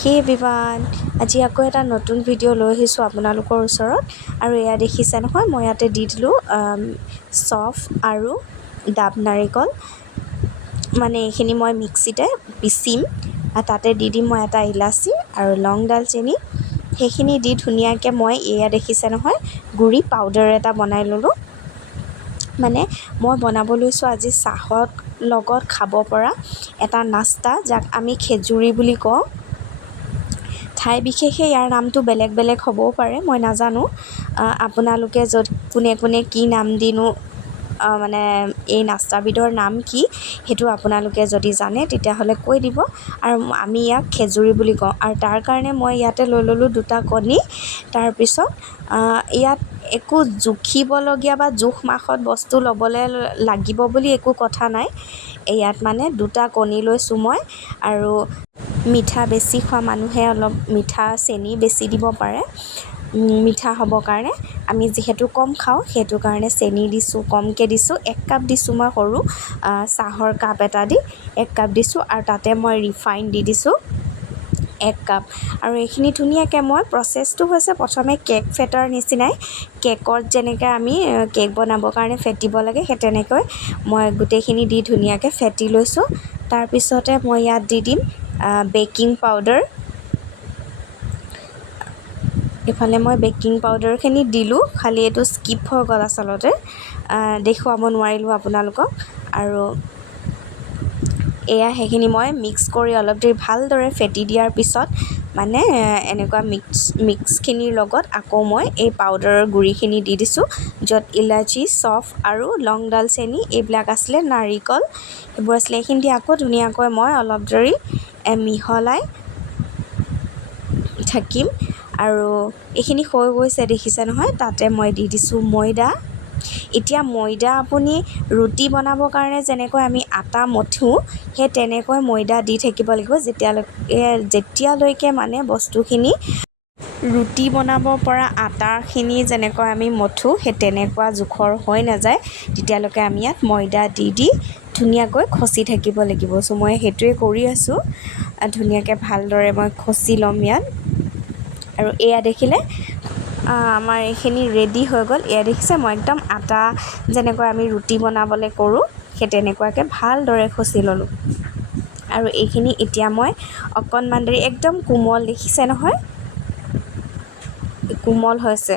Hey everyone, আজি আকৌ এটা নতুন ভিডিঅ' লৈ আহিছোঁ আপোনালোকৰ ওচৰত আৰু এয়া দেখিছে নহয় মই ইয়াতে দি দিলোঁ চফ আৰু ডাব নাৰিকল মানে এইখিনি মই মিক্সিতে পিচিম তাতে দি দিম মই এটা ইলাচি আৰু লং দালচেনি সেইখিনি দি ধুনীয়াকৈ মই এয়া দেখিছে নহয় গুড়ি পাউডাৰ এটা বনাই ল'লোঁ মানে মই বনাব লৈছোঁ আজি চাহৰ লগত খাব পৰা এটা নাস্তা যাক আমি খেজুৰি বুলি কওঁ ঠাই বিশেষে ইয়াৰ নামটো বেলেগ বেলেগ হ'বও পাৰে মই নাজানো আপোনালোকে য'ত কোনে কোনে কি নাম দিনো মানে এই নাস্তাবিধৰ নাম কি সেইটো আপোনালোকে যদি জানে তেতিয়াহ'লে কৈ দিব আৰু আমি ইয়াক খেজুৰি বুলি কওঁ আৰু তাৰ কাৰণে মই ইয়াতে লৈ ল'লোঁ দুটা কণী তাৰপিছত ইয়াত একো জুখিবলগীয়া বা জোখ মাখত বস্তু ল'বলৈ লাগিব বুলি একো কথা নাই ইয়াত মানে দুটা কণী লৈছোঁ মই আৰু মিঠা বেছি খোৱা মানুহে অলপ মিঠা চেনি বেছি দিব পাৰে মিঠা হ'বৰ কাৰণে আমি যিহেতু কম খাওঁ সেইটো কাৰণে চেনি দিছোঁ কমকৈ দিছোঁ 1 কাপ দিছোঁ মই সৰু চাহৰ কাপ এটা দি 1 কাপ দিছোঁ আৰু তাতে মই ৰিফাইন দি দিছোঁ 1 কাপ আৰু এইখিনি ধুনীয়াকৈ মই প্ৰচেছটো হৈছে প্ৰথমে কেক ফেটাৰ নিচিনাই কেকত যেনেকৈ আমি কেক বনাবৰ কাৰণে ফেটিব লাগে সেই তেনেকৈ মই গোটেইখিনি দি ধুনীয়াকৈ ফেটি লৈছোঁ তাৰপিছতে মই ইয়াত দি দিম বেকিং পাউডাৰ ইফালে মই বেকিং পাউডাৰখিনি দিলোঁ খালি এইটো স্কিপ হৈ গ'ল আচলতে দেখুৱাব নোৱাৰিলোঁ আপোনালোকক আৰু এয়া সেইখিনি মই মিক্স কৰি অলপ দেৰি ভালদৰে ফেটি দিয়াৰ পিছত মানে এনেকুৱা মিক্সখিনিৰ লগত আকৌ মই এই পাউডাৰৰ গুড়িখিনি দি দিছোঁ য'ত ইলাচি চফ আৰু লং দালচেনি এইবিলাক আছিলে নাৰিকল এইবোৰ আছিলে এইখিনি দি আকৌ ধুনীয়াকৈ মই অলপ দেৰি মিহলাই থাকিম আৰু এইখিনি হৈ গৈছে দেখিছে নহয় তাতে মই দি দিছোঁ ময়দা এতিয়া ময়দা আপুনি ৰুটি বনাবৰ কাৰণে যেনেকৈ আমি আটা মঠোঁ সেই তেনেকৈ ময়দা দি থাকিব লাগিব যেতিয়ালৈকে মানে বস্তুখিনি ৰুটি বনাব পৰা আটাখিনি যেনেকৈ আমি মঠোঁ সেই তেনেকুৱা জোখৰ হৈ নাযায় তেতিয়ালৈকে আমি ইয়াত ময়দা দি ধুনীয়াকৈ খচি থাকিব লাগিব চ' মই সেইটোৱে কৰি আছোঁ ধুনীয়াকৈ ভালদৰে মই খচি ল'ম ইয়াত আৰু এয়া দেখিলে আমাৰ এইখিনি ৰেডি হৈ গ'ল এয়া দেখিছে মই একদম আটা যেনেকৈ আমি ৰুটি বনাবলৈ কৰোঁ সেই তেনেকুৱাকৈ ভালদৰে খচি ল'লোঁ আৰু এইখিনি এতিয়া মই অকণমান দেৰি একদম কোমল দেখিছে নহয় কোমল হৈছে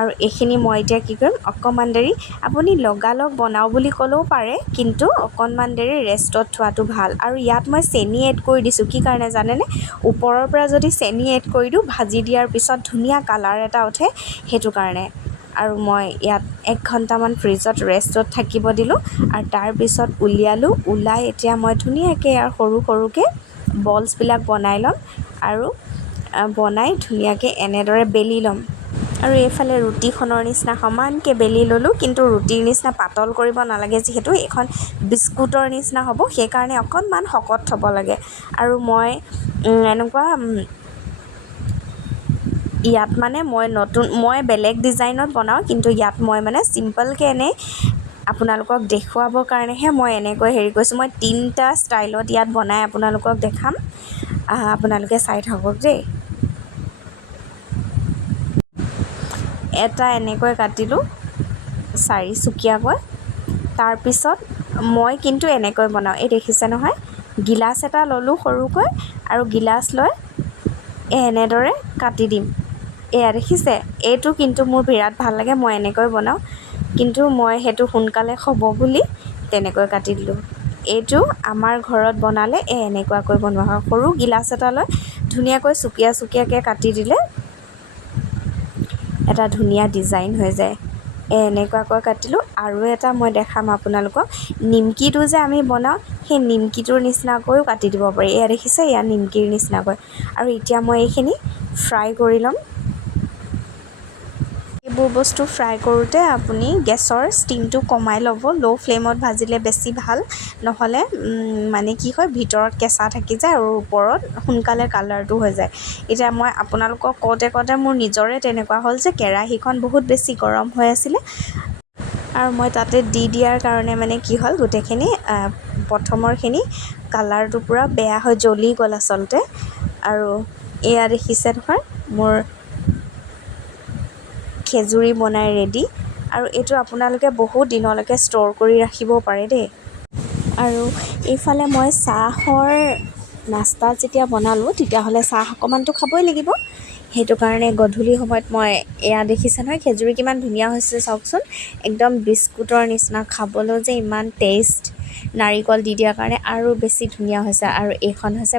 আৰু এইখিনি মই এতিয়া কি কৰিম অকণমান দেৰি আপুনি লগালগ বনাওঁ বুলি ক'লেও পাৰে কিন্তু অকণমান দেৰি ৰেষ্টত থোৱাটো ভাল আৰু ইয়াত মই চেনি এড কৰি দিছোঁ কি কাৰণে জানেনে ওপৰৰ পৰা যদি চেনি এড কৰি দিওঁ ভাজি দিয়াৰ পিছত ধুনীয়া কালাৰ এটা উঠে সেইটো কাৰণে আৰু মই ইয়াত 1 ঘণ্টামান ফ্ৰিজত ৰেষ্টত থাকিব দিলোঁ আৰু তাৰপিছত উলিয়ালোঁ ওলাই এতিয়া মই ধুনীয়াকৈ ইয়াৰ সৰু সৰুকৈ বলছবিলাক বনাই ল'ম আৰু বনাই ধুনীয়াকৈ এনেদৰে বেলি ল'ম আৰু এইফালে ৰুটিখনৰ নিচিনা সমানকৈ বেলি ল'লোঁ কিন্তু ৰুটিৰ নিচিনা পাতল কৰিব নালাগে যিহেতু এইখন বিস্কুটৰ নিচিনা হ'ব সেইকাৰণে অকণমান শকত থ'ব লাগে আৰু মই এনেকুৱা ইয়াত মানে মই বেলেগ ডিজাইনত বনাওঁ কিন্তু ইয়াত মই মানে চিম্পলকৈ এনেই আপোনালোকক দেখুৱাবৰ কাৰণেহে মই এনেকৈ হেৰি কৰিছোঁ মই 3টা ষ্টাইলত ইয়াত বনাই আপোনালোকক দেখাম আপোনালোকে চাই থাকক দেই এটা এনেকৈ কাটিলোঁ 4চুকীয়াকৈ তাৰপিছত মই কিন্তু এনেকৈ বনাওঁ এই দেখিছে নহয় গিলাচ এটা ল'লোঁ সৰুকৈ আৰু গিলাচ লৈ এনেদৰে কাটি দিম এয়া দেখিছে এইটো কিন্তু মোৰ বিৰাট ভাল লাগে মই এনেকৈ বনাওঁ কিন্তু মই সেইটো সোনকালে হ'ব বুলি তেনেকৈ কাটি দিলোঁ এইটো আমাৰ ঘৰত বনালে এনেকুৱাকৈ বনোৱা হয় সৰু গিলাচ এটা লৈ ধুনীয়াকৈ চুকীয়া চুকীয়াকৈ কাটি দিলে এটা ধুনীয়া ডিজাইন হৈ যায় এনেকুৱাকৈ কাটিলোঁ আৰু এটা মই দেখাম আপোনালোকক নিমকিটো যে আমি বনাওঁ সেই নিমকিটোৰ নিচিনাকৈও কাটি দিব পাৰি এয়া দেখিছে এয়া নিমকিৰ নিচিনাকৈ আৰু এতিয়া মই এইখিনি ফ্ৰাই কৰি ল'ম এইবোৰ বস্তু ফ্ৰাই কৰোঁতে আপুনি গেছৰ ষ্টিমটো কমাই ল'ব ল' ফ্লেমত ভাজিলে বেছি ভাল নহ'লে মানে কি হয় ভিতৰত কেঁচা থাকি যায় আৰু ওপৰত সোনকালে কালাৰটো হৈ যায় এতিয়া মই আপোনালোকক কওঁতে মোৰ নিজৰে তেনেকুৱা হ'ল যে কেৰাহীখন বহুত বেছি গৰম হৈ আছিলে আৰু মই তাতে দি দিয়াৰ কাৰণে মানে কি হ'ল গোটেইখিনি প্ৰথমৰখিনি কালাৰটো পূৰা বেয়া হৈ জ্বলি গ'ল আচলতে আৰু এয়া দেখিছে নহয় মোৰ খেজুৰি বনাই ৰেডি। আৰু এইটো আপোনালোকে বহুত দিনলৈকে ষ্ট'ৰ কৰি ৰাখিবও পাৰে দেই। আৰু এইফালে মই চাহৰ নাস্তা যেতিয়া বনালোঁ তেতিয়াহ'লে চাহ অকণমানতো খাবই লাগিব। সেইটো কাৰণে গধূলি সময়ত মই এয়া দেখিছে নহয় খেজুৰি কিমান ধুনীয়া হৈছে চাওকচোন, একদম বিস্কুটৰ নিচিনা, খাবলৈও যে ইমান টেষ্ট, নাৰিকল দি দিয়াৰ কাৰণে আৰু বেছি ধুনীয়া হৈছে। আৰু এইখন হৈছে